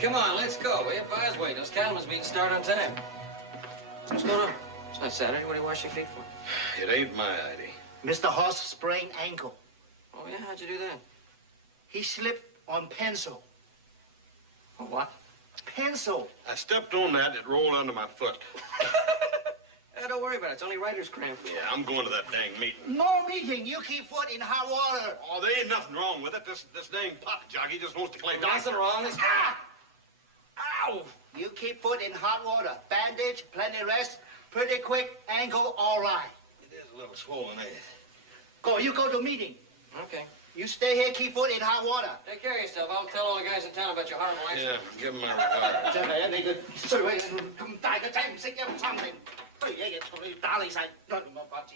come on, let's go. We have buyers waiting. Those cattlemen's meeting start on time. What's going on? It's not Saturday. What do you wash your feet for? It ain't my idea. Mr. Hoss sprained ankle. Oh, yeah? How'd you do that? He slipped on pencil. Oh, what? Pencil. I stepped on that, it rolled under my foot. Don't worry about it. It's only writer's cramp. Yeah, I'm going to that dang meeting. No meeting. You keep foot in hot water. Oh, there ain't nothing wrong with it. This dang pop jockey just wants to play Nothing doctor. wrong. This Ow! You keep foot in hot water. Bandage, plenty rest, pretty quick, ankle all right. It is a little swollen, ain't it? Go, you go to meeting. Okay. You stay here, keep foot in hot water. Take care of yourself. I'll tell all the guys in town about your horrible accident. Yeah, give him my regards. 真係啊！你個衰鬼咁大個仔唔識音參定，堆嘢嘢同你打你晒，亂我法子。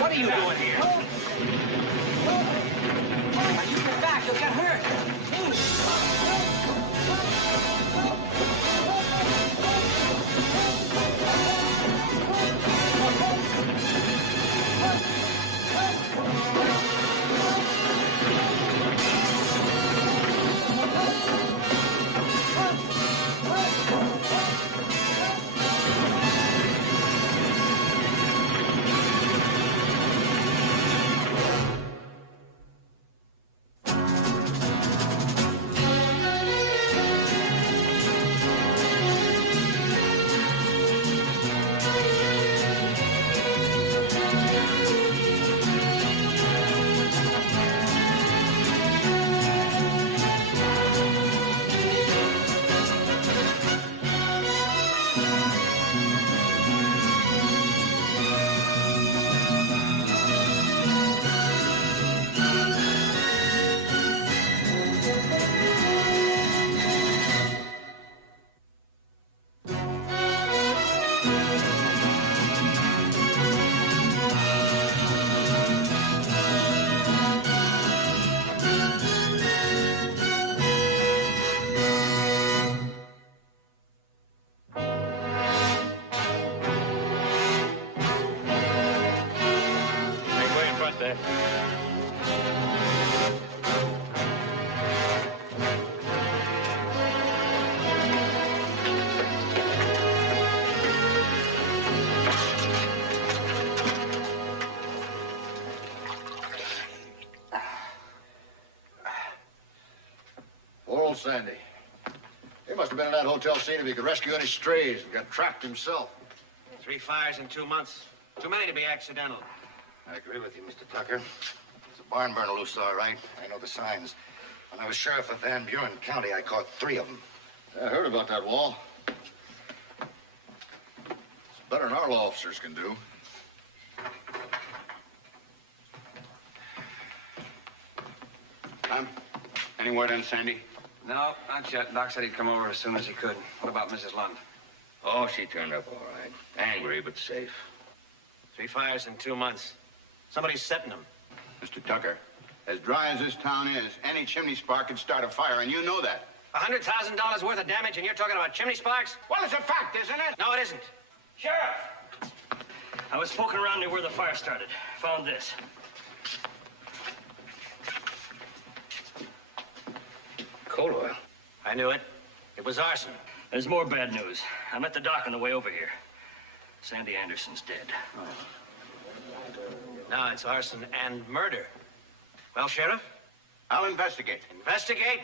What are you doing here? Now, you get back. You'll get hurt. Poor old Sandy. He must have been in that hotel scene if he could rescue any strays. He got trapped himself. 3 fires in 2 months. Too many to be accidental. I agree with you, Mr. Tucker. There's a barn burner loose, all right. I know the signs. When I was sheriff of Van Buren County, I caught 3 of them. Yeah, I heard about that, Wall. It's better than our law officers can do. Tom, any word on Sandy? No, not yet. Doc said he'd come over as soon as he could. What about Mrs. Lund? Oh, she turned up all right. Angry, but safe. 3 fires in 2 months. Somebody's setting them. Mr. Tucker, as dry as this town is, any chimney spark could start a fire, and you know that. $100,000 worth of damage, and you're talking about chimney sparks? Well, it's a fact, isn't it? No, it isn't. Sheriff! I was poking around near where the fire started. Found this. Coal oil. I knew it. It was arson. There's more bad news. I'm at the dock on the way over here. Sandy Anderson's dead. Now it's arson and murder. Well, Sheriff? I'll investigate. Investigate?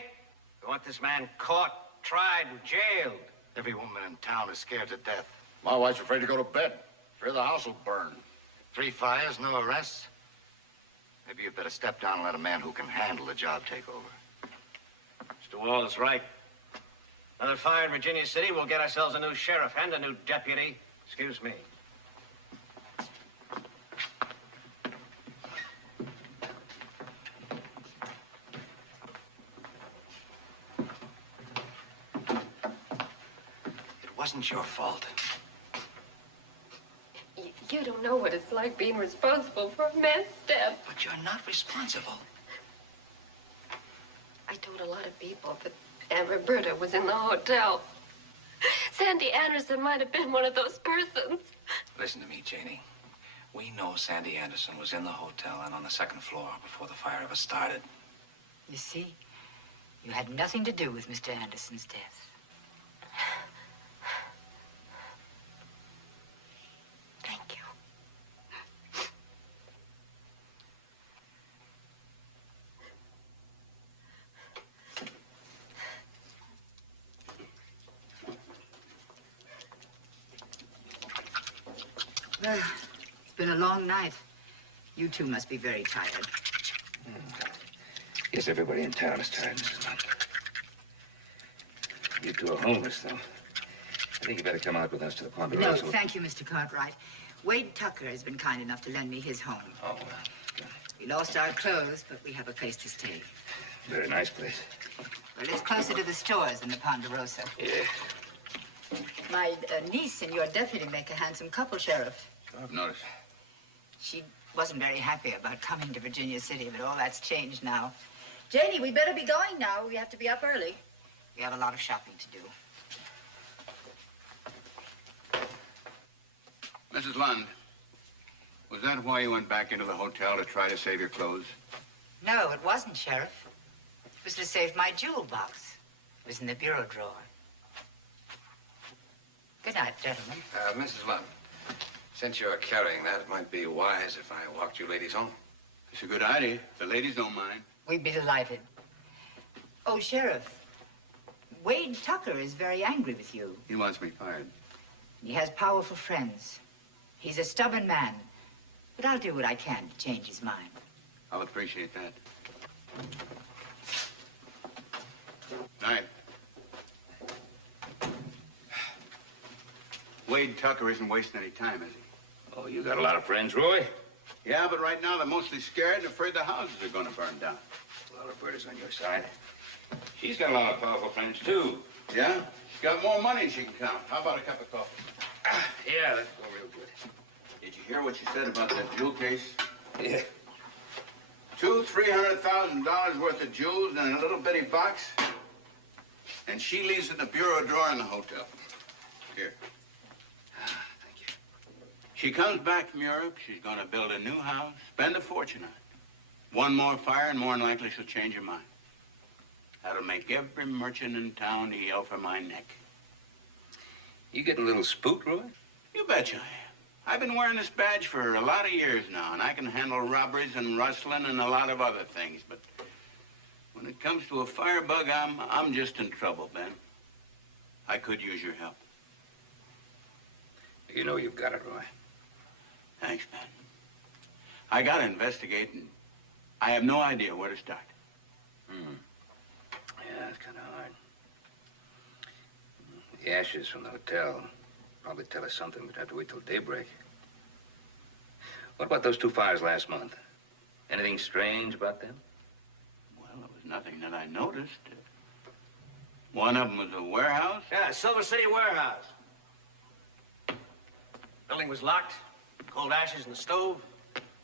We want this man caught, tried, and jailed. Every woman in town is scared to death. My wife's afraid to go to bed. Afraid the house will burn. 3 fires, no arrests? Maybe you'd better step down and let a man who can handle the job take over. Mr. Wall is right. Another fire in Virginia City, we'll get ourselves a new sheriff and a new deputy. Excuse me. It wasn't your fault. You don't know what it's like being responsible for a man's death. But you're not responsible. I told a lot of people, but Aunt Roberta was in the hotel. Sandy Anderson might have been one of those persons. Listen to me, Janie. We know Sandy Anderson was in the hotel and on the second floor before the fire ever started. You see, you had nothing to do with Mr. Anderson's death. Thank you. Well, it's been a long night. You two must be very tired. Yes, everybody in town is tired, Mrs. Lund. You two are homeless, though. I think you better come out with us to the Ponderosa. No, thank you, Mr. Cartwright. Wade Tucker has been kind enough to lend me his home. Oh, well, good. We lost our clothes, but we have a place to stay. Very nice place. Well, it's closer to the stores than the Ponderosa. Yeah. My niece and your deputy make a handsome couple, Sheriff. I've noticed. She wasn't very happy about coming to Virginia City, but all that's changed now. Janie, we better be going now. We have to be up early. We have a lot of shopping to do. Mrs. Lund, was that why you went back into the hotel to try to save your clothes? No, it wasn't, Sheriff. It was to save my jewel box. It was in the bureau drawer. Good night, gentlemen. Mrs. Lund, since you're carrying that, it might be wise if I walked you ladies home. It's a good idea. The ladies don't mind. We'd be delighted. Oh, Sheriff, Wade Tucker is very angry with you. He wants me fired. He has powerful friends. He's a stubborn man, but I'll do what I can to change his mind. I'll appreciate that. Night. Wade Tucker isn't wasting any time, is he? Oh, you got a lot of friends, Roy. Yeah, but right now they're mostly scared and afraid the houses are going to burn down. Well, Roberta's on your side. She's got a lot of powerful friends, too. Yeah? She's got more money than she can count. How about a cup of coffee? Yeah, that'd go real good. Did you hear what she said about that jewel case? Yeah. $300,000 worth of jewels in a little bitty box? And she leaves it in the bureau drawer in the hotel. Here. Thank you. She comes back from Europe, she's going to build a new house, spend a fortune on it. One more fire, and more than likely she'll change her mind. That'll make every merchant in town yell for my neck. You getting a little spooked, Roy? You betcha I am. I've been wearing this badge for a lot of years now, and I can handle robberies and rustling and a lot of other things, but when it comes to a firebug, I'm just in trouble, Ben. I could use your help. You know you've got it, Roy. Thanks, Ben. I gotta investigate, and I have no idea where to start. Yeah, it's kind of hard. The ashes from the hotel probably tell us something. We'd have to wait till daybreak. What about those two fires last month? Anything strange about them? Well, there was nothing that I noticed. One of them was a warehouse. Yeah, Silver City warehouse. Building was locked, cold ashes in the stove.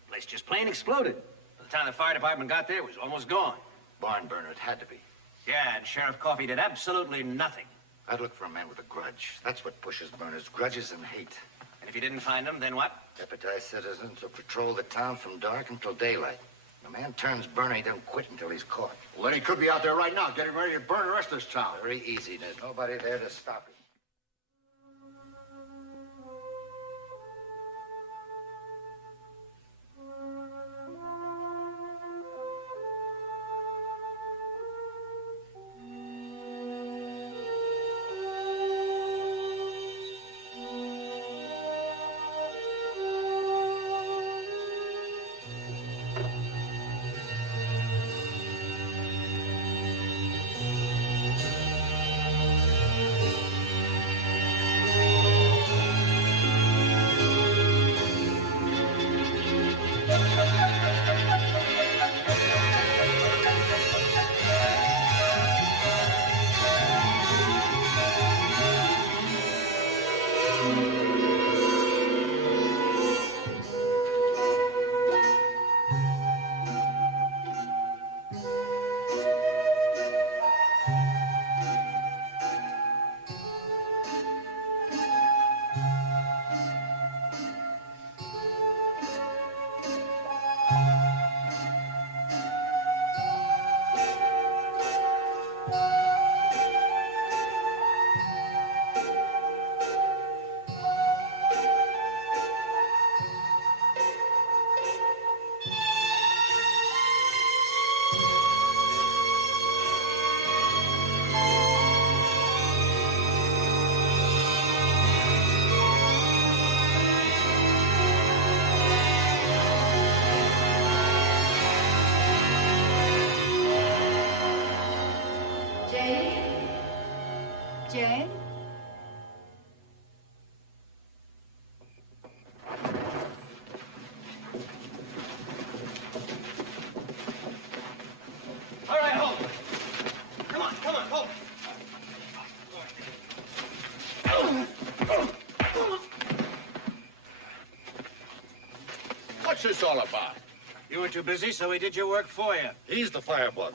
Place just plain exploded. By the time the fire department got there, it was almost gone. Barn burner, it had to be. Yeah, and Sheriff Coffey did absolutely nothing. I'd look for a man with a grudge. That's what pushes burners, grudges and hate. And if you didn't find him, then what? Deputized citizens will patrol the town from dark until daylight. When a man turns burner, he don't quit until he's caught. Well, then he could be out there right now, getting ready to burn the rest of this town. Very easy. There's nobody there to stop him. this all about? You were too busy, so we did your work for you. He's the firebug.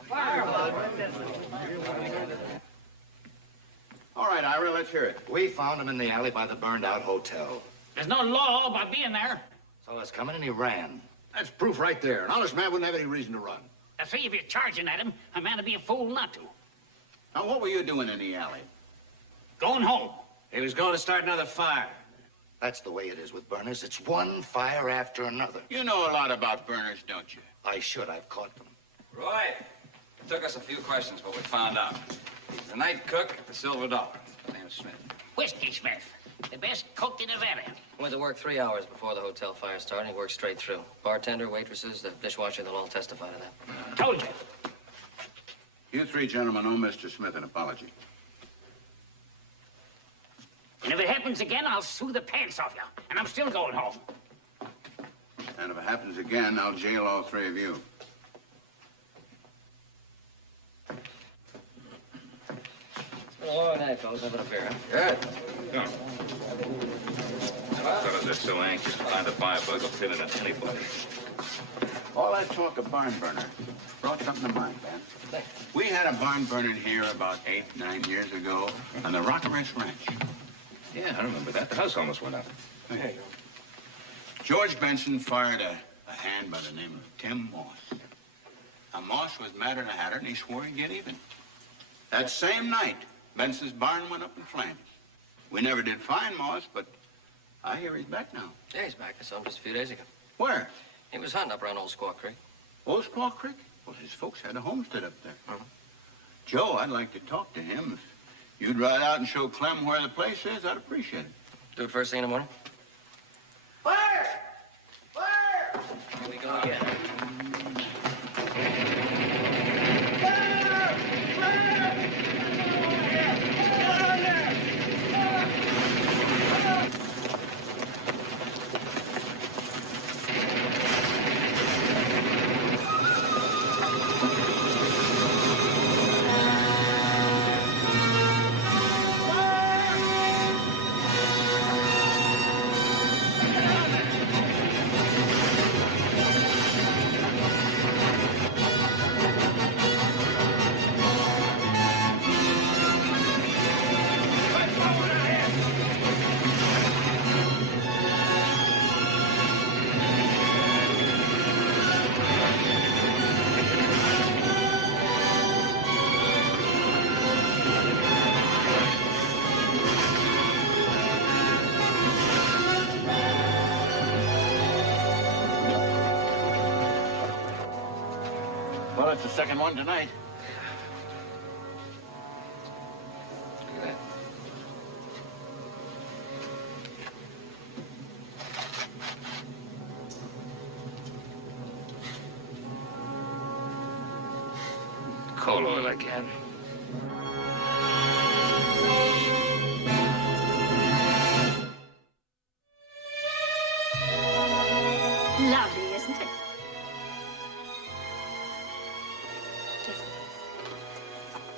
All right, Ira, let's hear it. We found him in the alley by the burned-out hotel. There's no law about being there. Saw us coming and he ran. That's proof right there. An honest man wouldn't have any reason to run. I see if you're charging at him, a man would be a fool not to. Now, what were you doing in the alley? Going home. He was going to start another fire. That's the way it is with burners. It's one fire after another. You know a lot about burners, don't you? I should. I've caught them. Roy, it took us a few questions, but we found out. He's the night cook at the Silver Dollar. His name's Smith. Whiskey Smith. The best cook in Nevada. Went to work 3 hours before the hotel fire started. He worked straight through. Bartender, waitresses, the dishwasher, they'll all testify to that. Told you. You three gentlemen owe Mr. Smith an apology. And if it happens again, I'll sue the pants off you. And I'm still going home. And if it happens again, I'll jail all three of you. It's been a long night, fellas. Have it up here. Good. Come. Fellas are so anxious to find the firebug will fit into anybody. All that talk of barn burner brought something to mind, Ben. We had a barn burner here about 8, 9 years ago on the Rockeridge Ranch. Yeah, I remember that. The house almost went up. Hey. George Benson fired a hand by the name of Tim Moss. Now, Moss was madder than a hatter, and he swore he'd get even. That same night, Benson's barn went up in flames. We never did find Moss, but I hear he's back now. Yeah, he's back. I saw him just a few days ago. Where? He was hunting up around Old Squaw Creek. Old Squaw Creek? Well, his folks had a homestead up there. Joe, I'd like to talk to him. If you'd ride out and show Clem where the place is, I'd appreciate it. Do it first thing in the morning. Fire! Fire! Here we go again. Well, it's the second one tonight. Look at that. Coal oil again. Lovely, isn't it? Yes,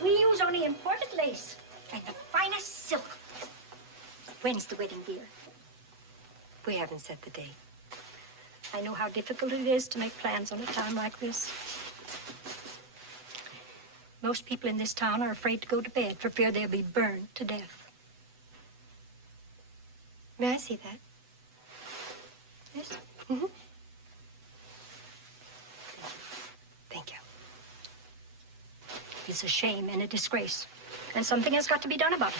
we use only imported lace and the finest silk. When's the wedding, dear? We haven't set the date. I know how difficult it is to make plans on a time like this. Most people in this town are afraid to go to bed for fear they'll be burned to death. May I see that? Yes? Mm-hmm. Thank you. It's a shame and a disgrace. And something has got to be done about it.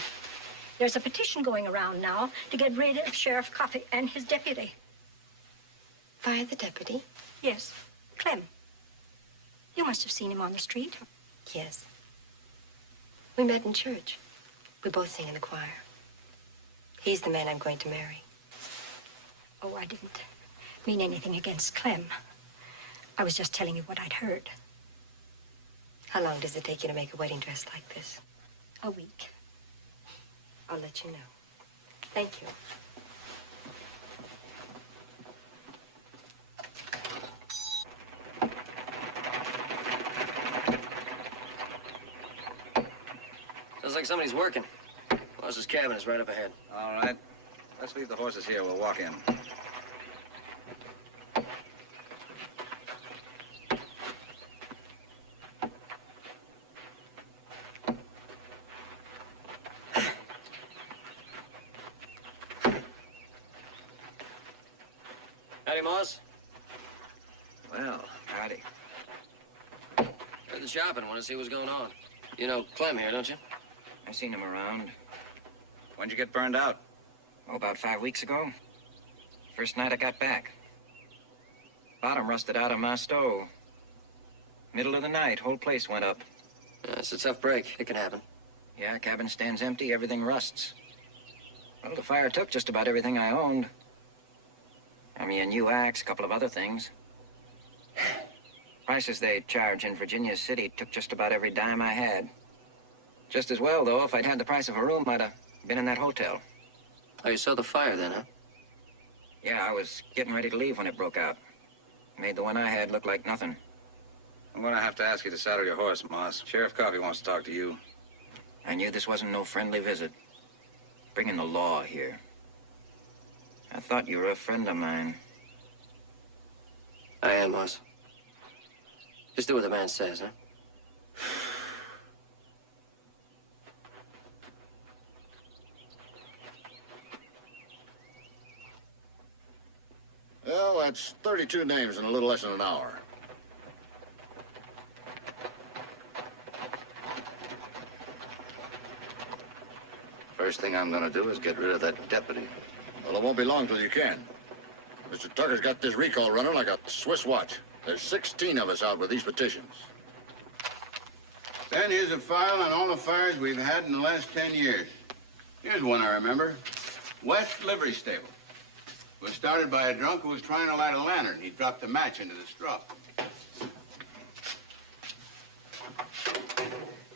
There's a petition going around now to get rid of Sheriff Coffey and his deputy. Fire the deputy? Yes, Clem. You must have seen him on the street. Yes. We met in church. We both sing in the choir. He's the man I'm going to marry. Oh, I didn't mean anything against Clem. I was just telling you what I'd heard. How long does it take you to make a wedding dress like this? A week. I'll let you know. Thank you. Sounds like somebody's working. Boss's cabin is right up ahead. All right. Let's leave the horses here. We'll walk in. Moss? Well, howdy. Heard the shopping. Want to see what's going on. You know Clem here, don't you? I seen him around. When'd you get burned out? Oh, about 5 weeks ago. First night I got back. Bottom rusted out of my stove. Middle of the night, whole place went up. It's a tough break. It can happen. Yeah, cabin stands empty, everything rusts. Well, the fire took just about everything I owned. I mean, a new axe, a couple of other things. Prices they charge in Virginia City took just about every dime I had. Just as well, though, if I'd had the price of a room, I'd have been in that hotel. Oh, you saw the fire then, huh? Yeah, I was getting ready to leave when it broke out. Made the one I had look like nothing. I'm gonna have to ask you to saddle your horse, Moss. Sheriff Coffey wants to talk to you. I knew this wasn't no friendly visit. Bringing the law here. I thought you were a friend of mine. I am, Moss. Just do what the man says, huh? Well, that's 32 names in a little less than an hour. First thing I'm gonna do is get rid of that deputy. Well, it won't be long till you can. Mr. Tucker's got this recall running like a Swiss watch. There's 16 of us out with these petitions. Then here's a file on all the fires we've had in the last 10 years. Here's one I remember. West Livery Stable. It was started by a drunk who was trying to light a lantern. He dropped a match into the straw.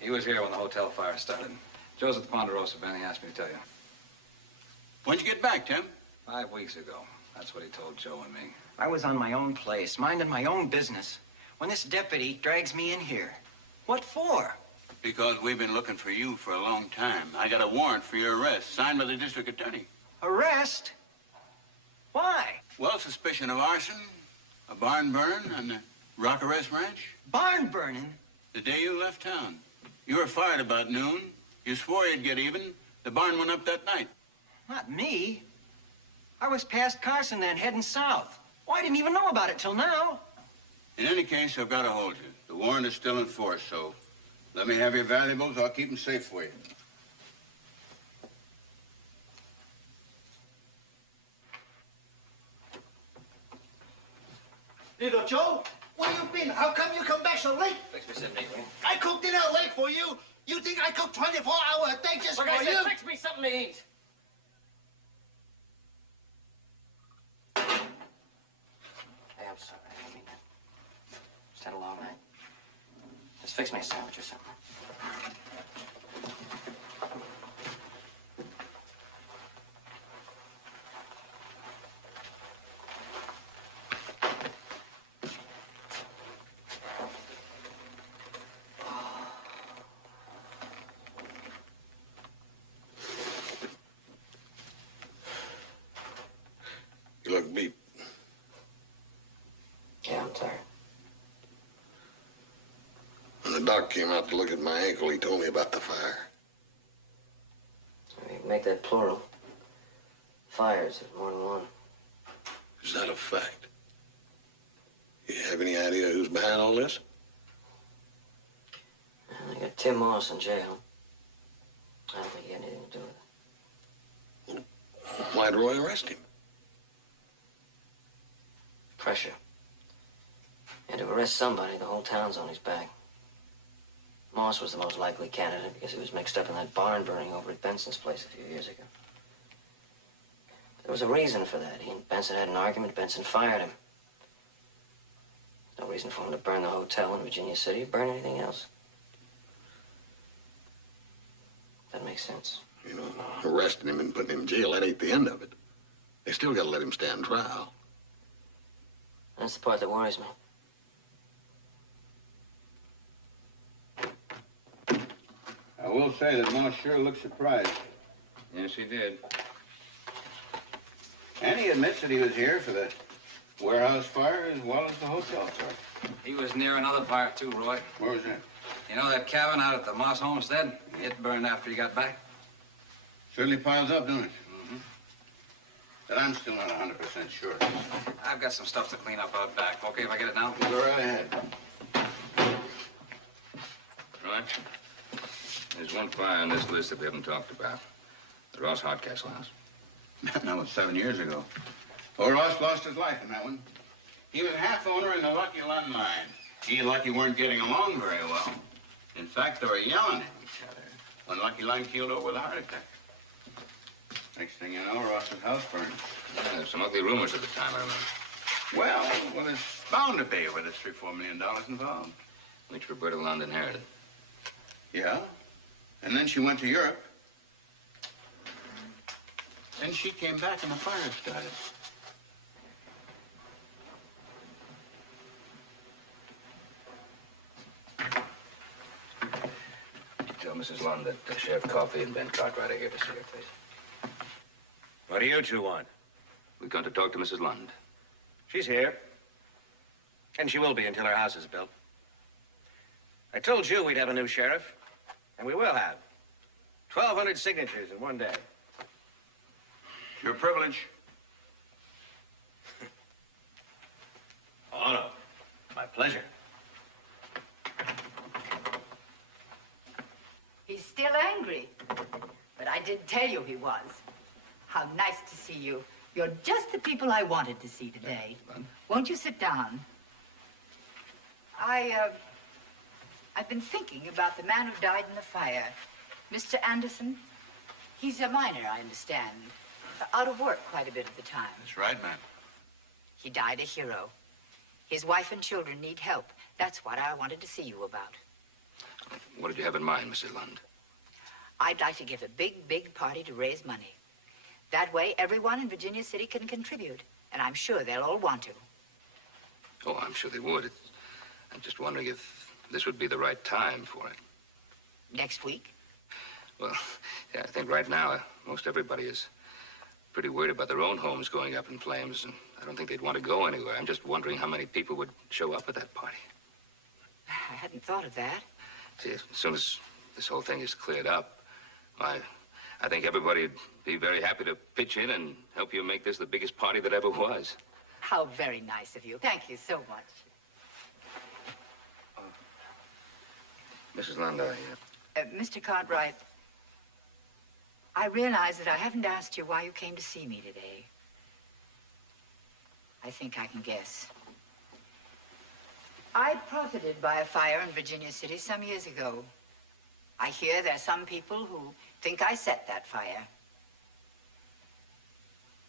He was here when the hotel fire started. Joseph Ponderosa, Benny asked me to tell you. When'd you get back, Tim? 5 weeks ago. That's what he told Joe and me. I was on my own place, minding my own business, when this deputy drags me in here. What for? Because we've been looking for you for a long time. I got a warrant for your arrest, signed by the district attorney. Arrest? Why? Well, suspicion of arson, a barn burn, and the Rock Arrest Ranch. Barn burning? The day you left town. You were fired about noon. You swore you'd get even. The barn went up that night. Not me. I was past Carson then, heading south. Oh, I didn't even know about it till now. In any case, I've got to hold you. The warrant is still in force, so let me have your valuables. I'll keep them safe for you. Little Joe, where you been? How come you come back so late? Fix me something, Nick. I cooked dinner late for you. You think I cook 24 hours a day just Look, for I said, you? fix me something to eat. Hey, I'm sorry. I didn't mean that. Just had a long night. Just fix me a sandwich or something. You look beat. Yeah, I'm tired. When the doc came out to look at my ankle, he told me about the fire. I mean, make that plural. Fires, there's more than one. Is that a fact? You have any idea who's behind all this? They got Tim Moss in jail. I don't think he had anything to do with it. Why'd Roy arrest him? Pressure. And to arrest somebody, the whole town's on his back. Moss was the most likely candidate because he was mixed up in that barn burning over at Benson's place a few years ago. But there was a reason for that. He and Benson had an argument. Benson fired him. No reason for him to burn the hotel in Virginia City or burn anything else. That makes sense. You know, arresting him and putting him in jail, that ain't the end of it. They still gotta let him stand trial. That's the part that worries me. I will say that Moss sure looked surprised. Yes, he did. And he admits that he was here for the warehouse fire as well as the hotel fire. He was near another fire, too, Roy. Where was that? You know that cabin out at the Moss homestead? It burned after he got back. Certainly piles up, don't it? But I'm still not 100% sure. I've got some stuff to clean up out back. Okay if I get it now? Go right ahead. Right. There's one fire on this list that we haven't talked about. The Ross Hardcastle house. That was 7 years ago. Oh, Ross lost his life in that one. He was half owner in the Lucky Lund mine. He and Lucky weren't getting along very well. In fact, they were yelling at each other when Lucky Lund keeled over with a heart attack. Next thing you know, Ross's house burned. Yeah, there's some ugly rumors at the time, I remember. Well, there's bound to be with $3 or $4 million involved. Which Roberta Lund inherited. Yeah. And then she went to Europe. Then she came back and the fire started. Tell Mrs. Lund that Sheriff Coffey and Ben Cartwright are here to see her, please. What do you two want? We've gone to talk to Mrs. Lund. She's here. And she will be until her house is built. I told you we'd have a new sheriff. And we will have. 1,200 signatures in one day. Your privilege. Oh, no. My pleasure. He's still angry. But I did tell you he was. How nice to see you. You're just the people I wanted to see today. Won't you sit down? I've been thinking about the man who died in the fire. Mr. Anderson. He's a miner, I understand. Out of work quite a bit of the time. That's right, ma'am. He died a hero. His wife and children need help. That's what I wanted to see you about. What did you have in mind, Mrs. Lund? I'd like to give a big, big party to raise money. That way, everyone in Virginia City can contribute. And I'm sure they'll all want to. Oh, I'm sure they would. I'm just wondering if this would be the right time for it. Next week? Well, yeah, I think right now, most everybody is pretty worried about their own homes going up in flames, and I don't think they'd want to go anywhere. I'm just wondering how many people would show up at that party. I hadn't thought of that. See, as soon as this whole thing is cleared up, I think everybody would be very happy to pitch in and help you make this the biggest party that ever was. How very nice of you. Thank you so much. Mrs. Lund, Mr. Cartwright, I realize that I haven't asked you why you came to see me today. I think I can guess. I profited by a fire in Virginia City some years ago. I hear there are some people who think I set that fire.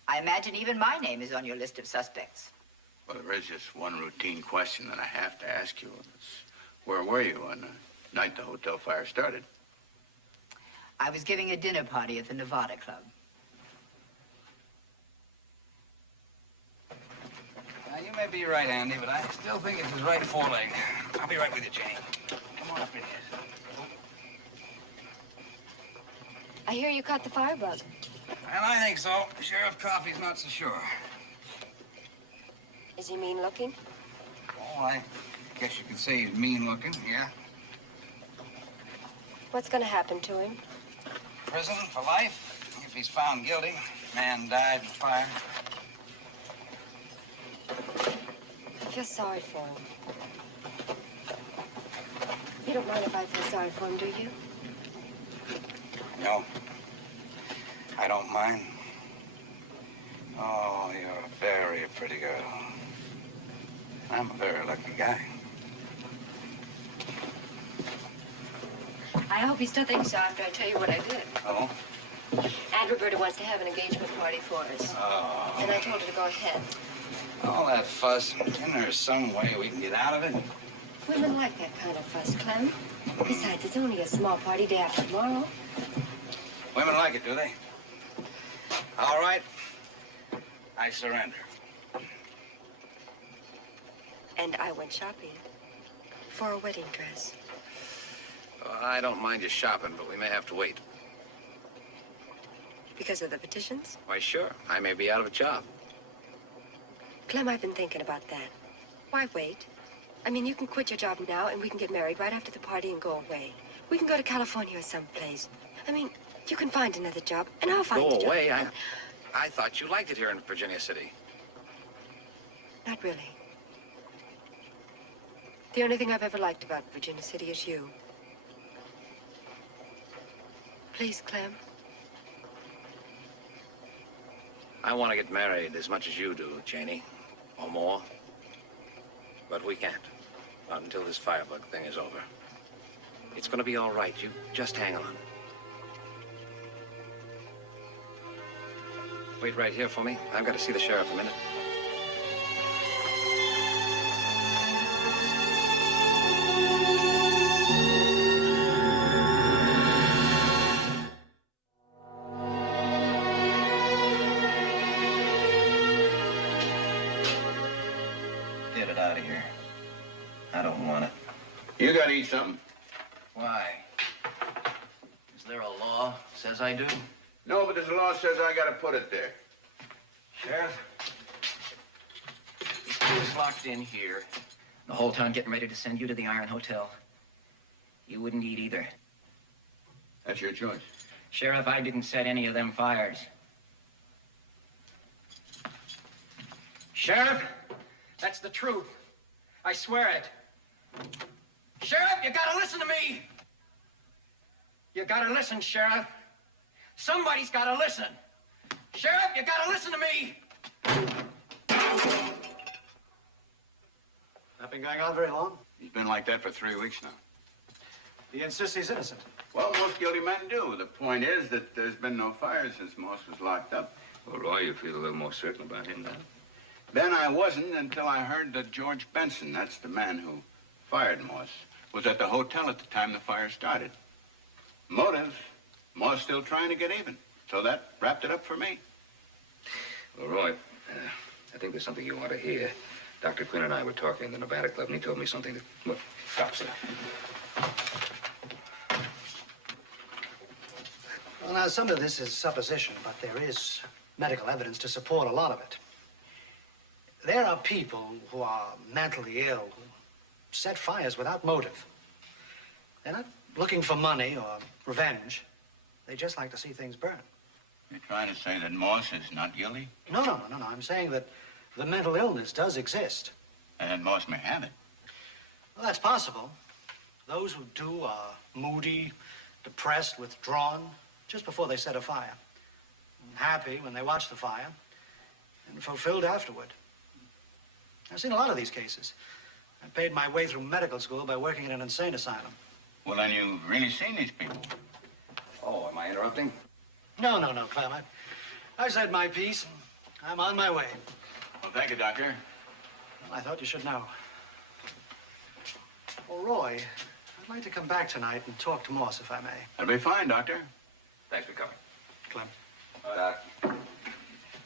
I imagine even my name is on your list of suspects. Well, there is just one routine question that I have to ask you. It's, where were you on the night the hotel fire started? I was giving a dinner party at the Nevada Club. Now, you may be right, Andy, but I still think it's his right foreleg. I'll be right with you, Jane. Come on up in here. I hear you caught the firebug. Well, I think so. Sheriff Coffey's not so sure. Is he mean looking? Oh, I guess you could say he's mean looking, yeah. What's going to happen to him? Prison for life, if he's found guilty. Man died in fire. I feel sorry for him. You don't mind if I feel sorry for him, do you? No, I don't mind. Oh, you're a very pretty girl. I'm a very lucky guy. I hope you still think so after I tell you what I did. Oh? Aunt Roberta wants to have an engagement party for us. Oh. And I told her to go ahead. All that fuss, isn't there some way we can get out of it? Women like that kind of fuss, Clem. Besides, it's only a small party day after tomorrow. Women like it, do they? All right. I surrender. And I went shopping for a wedding dress. I don't mind you shopping, but we may have to wait. Because of the petitions? Why, sure. I may be out of a job. Clem, I've been thinking about that. Why wait? I mean, you can quit your job now and we can get married right after the party and go away. We can go to California or someplace. I mean, you can find another job and I'll find a job. Go away? I thought you liked it here in Virginia City. Not really. The only thing I've ever liked about Virginia City is you. Please, Clem. I want to get married as much as you do, Janie, or more. But we can't. Not until this firebug thing is over. It's gonna be all right. You just hang on. Wait right here for me. I've got to see the sheriff a minute. Get it out of here. I don't want it. You gotta eat something. Why? Is there a law that says I do? No, but this law says I gotta put it there. Sheriff, if you was locked in here, the whole town getting ready to send you to the Iron Hotel, you wouldn't eat either. That's your choice. Sheriff, I didn't set any of them fires. Sheriff, that's the truth. I swear it. Sheriff, you gotta listen to me. You gotta listen, Sheriff. Somebody's gotta listen. Sheriff, you gotta listen to me. That been going on very long? He's been like that for 3 weeks now. He insists he's innocent. Well, most guilty men do. The point is that there's been no fire since Moss was locked up. Well, Roy, you feel a little more certain about him now? Then I wasn't until I heard that George Benson, that's the man who fired Moss, was at the hotel at the time the fire started. Motive, Moss still trying to get even. So that wrapped it up for me. Well, Roy, I think there's something you want to hear. Dr. Quinn and I were talking in the Nevada Club, and he told me something that... Well, stop, sir. Well, now, some of this is supposition, but there is medical evidence to support a lot of it. There are people who are mentally ill who set fires without motive. They're not looking for money or revenge. They just like to see things burn. You're trying to say that Moss is not guilty? No. I'm saying that the mental illness does exist. And that Moss may have it. Well, that's possible. Those who do are moody, depressed, withdrawn, just before they set a fire. Happy when they watch the fire, and fulfilled afterward. I've seen a lot of these cases. I paid my way through medical school by working in an insane asylum. Well, then you've really seen these people. Oh, am I interrupting? No, Clem. I said my piece, and I'm on my way. Well, thank you, Doctor. Well, I thought you should know. Well, Roy, I'd like to come back tonight and talk to Moss, if I may. That'll be fine, Doctor. Thanks for coming. Clem.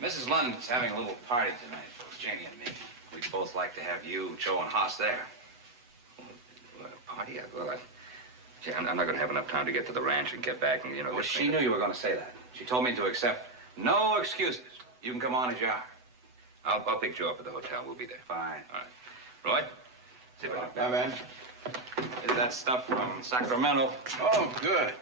Mrs. Lund's having a little party tonight for Janie and me. We'd both like to have you, Joe, and Haas there. Well, a party? Gee, I'm not going to have enough time to get to the ranch and get back and, you know... Well, get she things- knew you were going to say that. She told me to accept no excuses. You can come on as you are. I'll pick Joe up at the hotel. We'll be there. Fine. All right. Roy? See you later. Bye, man. Is that stuff from Sacramento? Oh, good.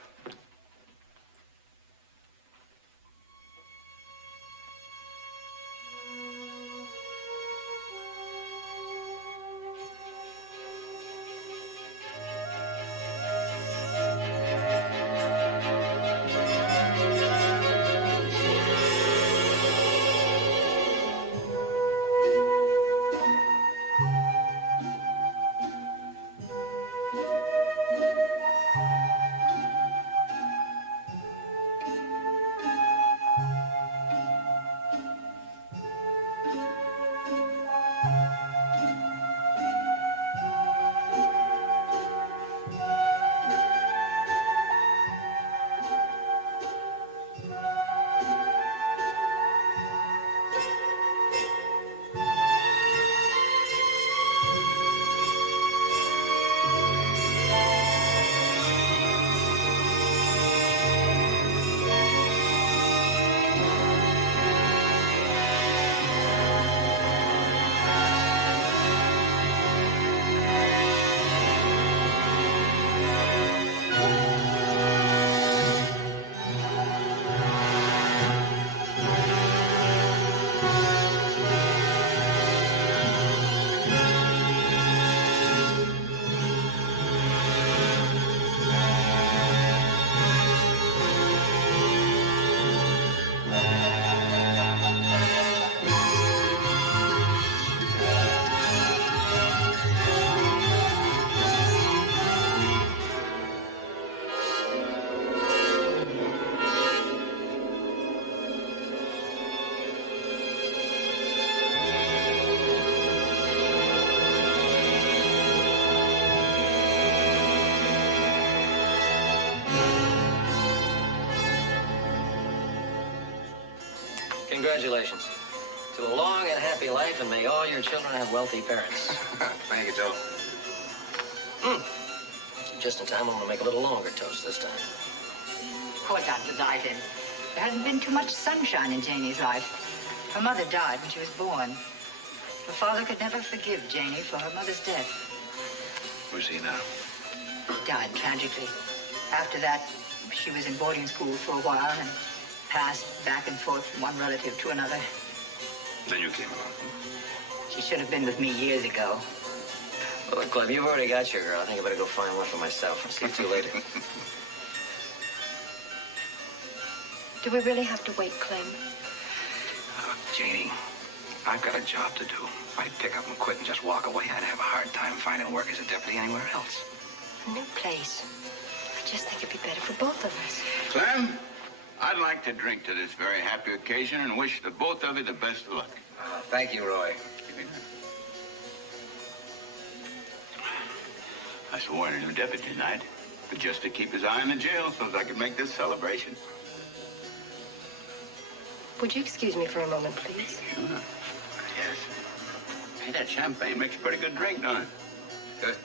Congratulations. To a long and happy life, and may all your children have wealthy parents. Thank you, Joe. Just in time, I'm gonna make a little longer toast this time. Of course, Aunt was right in. There hasn't been too much sunshine in Janie's life. Her mother died when she was born. Her father could never forgive Janie for her mother's death. Where's he now? He died tragically. After that, she was in boarding school for a while and passed back and forth from one relative to another. Then you came along. She should have been with me years ago. Well, look, Clem, you've already got your girl. I think I better go find one for myself. I'll see you later. Do we really have to wait, Clem? Look, Janie, I've got a job to do. If I'd pick up and quit and just walk away, I'd have a hard time finding work as a deputy anywhere else. A new place. I just think it'd be better for both of us. Clem, I'd like to drink to this very happy occasion and wish the both of you the best of luck. Thank you, Roy. I swore a new deputy tonight, but just to keep his eye on the jail so that I could make this celebration. Would you excuse me for a moment, please? Sure. Yes. Hey, that champagne makes a pretty good drink, don't it? Good.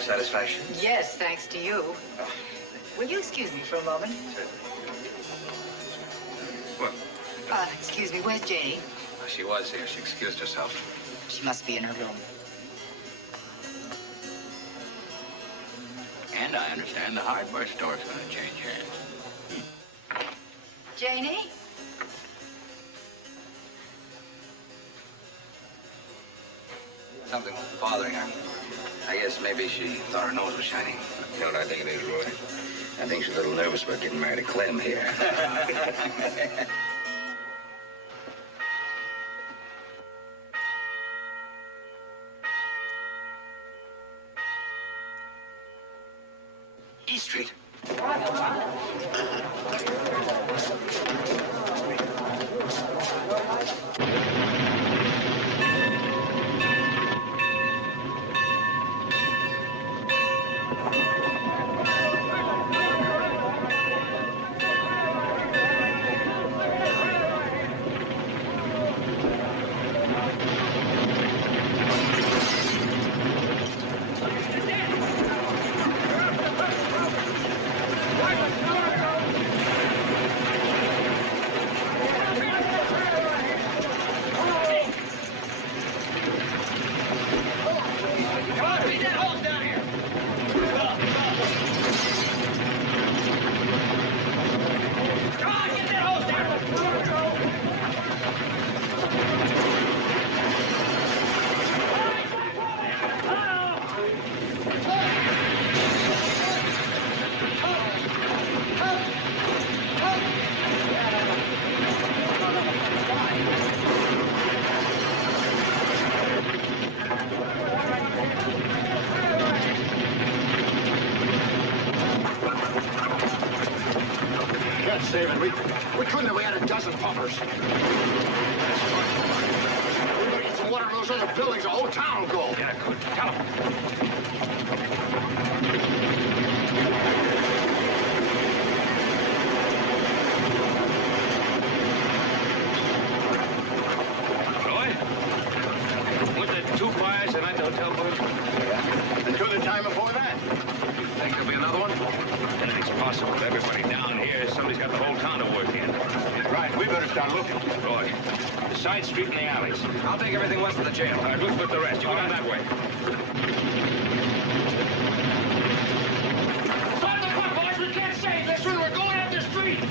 Satisfaction? Yes, thanks to you. Will you excuse me for a moment? What? Excuse me, where's Janie? She was here. She excused herself. She must be in her room. And I understand the hardware store's going to change hands. Janie? Something was bothering her. I guess maybe she thought her nose was shining. You know what I think it is, Roy? I think she's a little nervous about getting married to Clem here. East Street. Save it. We couldn't have. We had a dozen pumpers. We're going to get some water in those other buildings. The whole town will go. Yeah, good. Tell them. Roy? Weren't there 2 fires tonight at the hotel, boys? Yeah. And 2 the time before that. You think there'll be another one? Anything's possible with everybody down here. Somebody's got the whole town to work in. Right, we better start looking. Roy, the side street and the alleys. I'll take everything west of the jail. All right, we'll split the rest. You go down that way. Start the clock, boys! We can't save this one! We're going up the street!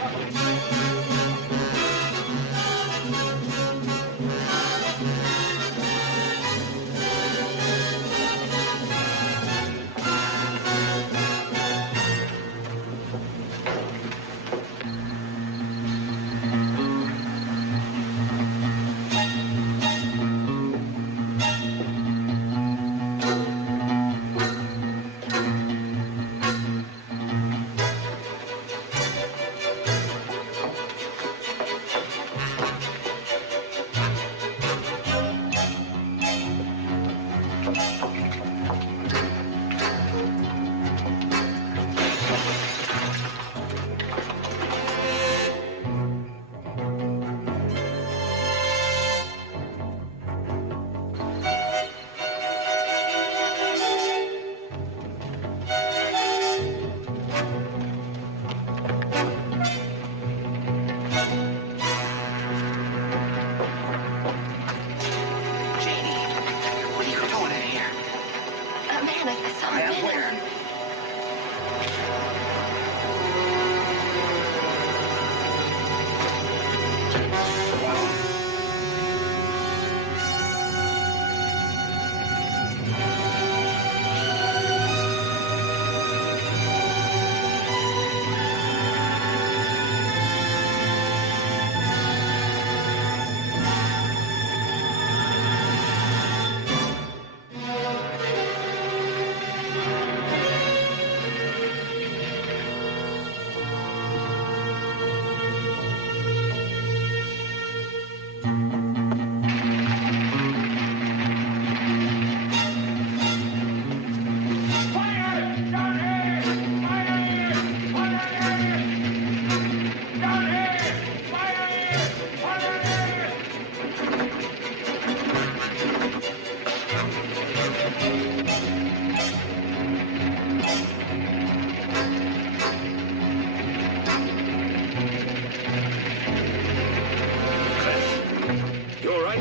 man. I saw a man. Where? You all right?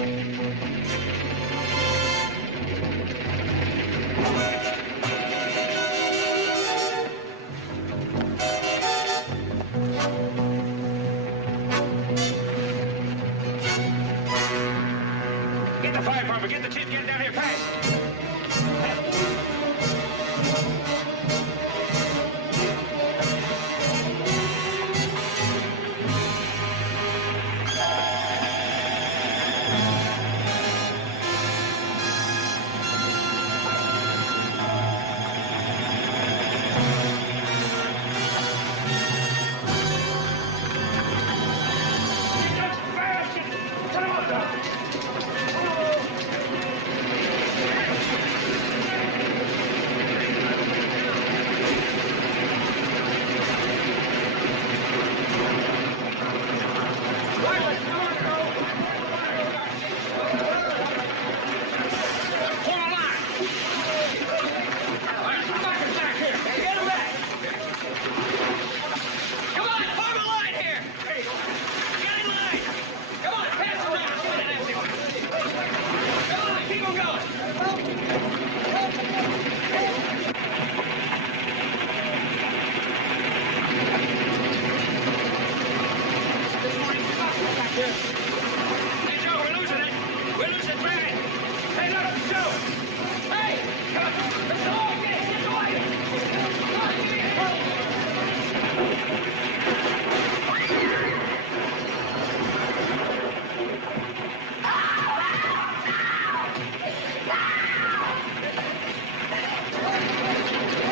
Get the fire department. Get the chief. Get it down here fast. Hey, Joe, we're losing it. We're losing track. Hey, look, Joe. Hey, come on. Let's all get away. Come on, give me a hand.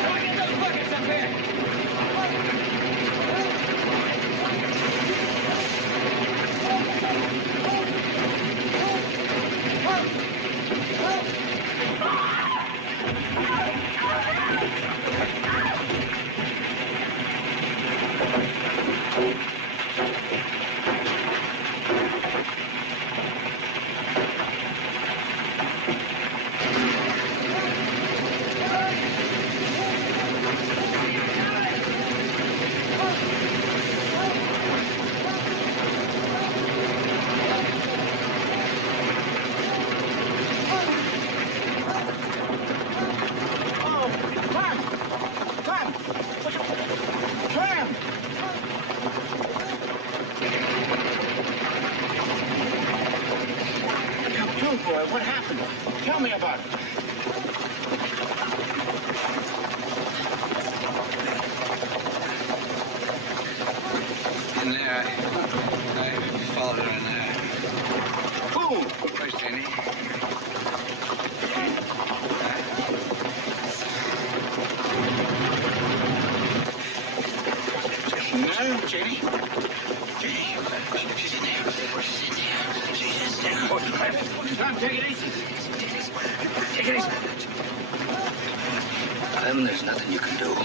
Someone get those buckets up here. What happened? Tell me about it. In there, I followed her in there. Who? Where's Jenny? No, Jenny. Jenny. She's in there. She's in there. She's in there. Tom, take it easy. Take it easy. Clem, there's nothing you can do.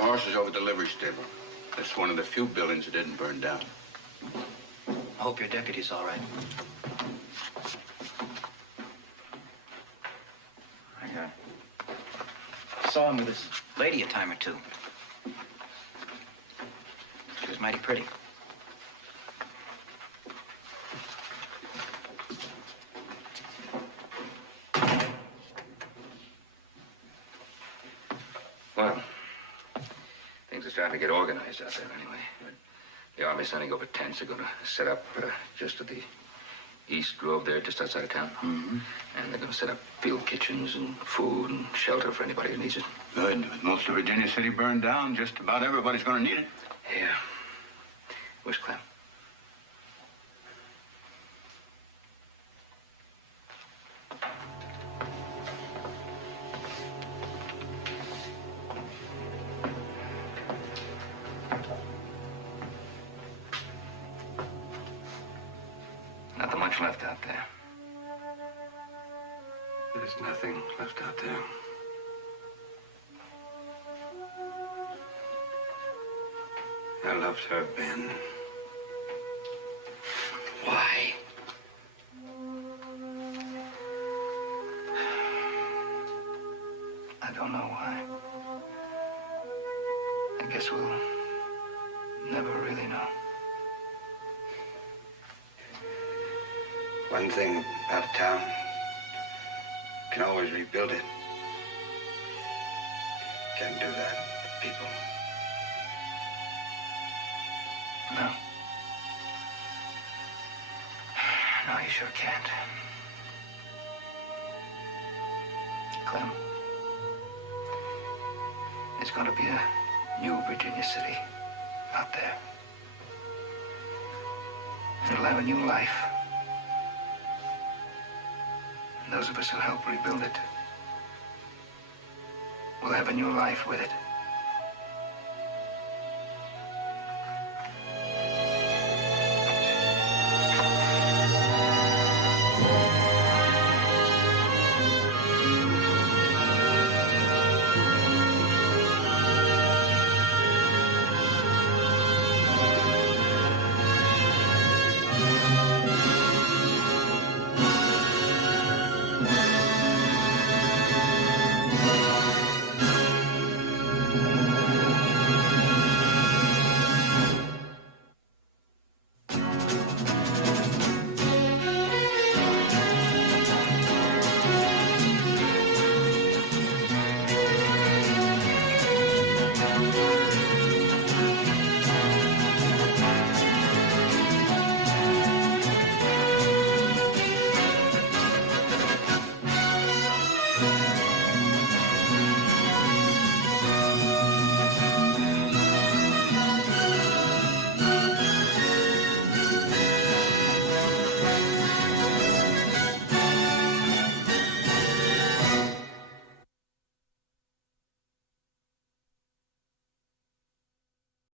Your horse is over at the livery stable. That's one of the few buildings that didn't burn down. I hope your deputy's all right. I saw him with this lady a time or two. She was mighty pretty. Well, things are starting to get organized out there anyway. The Army's sending over tents. They're going to set up just at the East Grove there, just outside of town. Mm-hmm. And they're going to set up field kitchens and food and shelter for anybody who needs it. Good. With most of Virginia City burned down, just about everybody's going to need it. Yeah. Where's Clem? Nothing much left out there. There's nothing left out there. I loved her, Ben. Why? I don't know why. I guess we'll never really know. One thing about a town, can always rebuild it. Can't do that with people. No. No, you sure can't. Clem, there's going to be a new Virginia City out there. It'll have a new life. And those of us who help rebuild it will have a new life with it.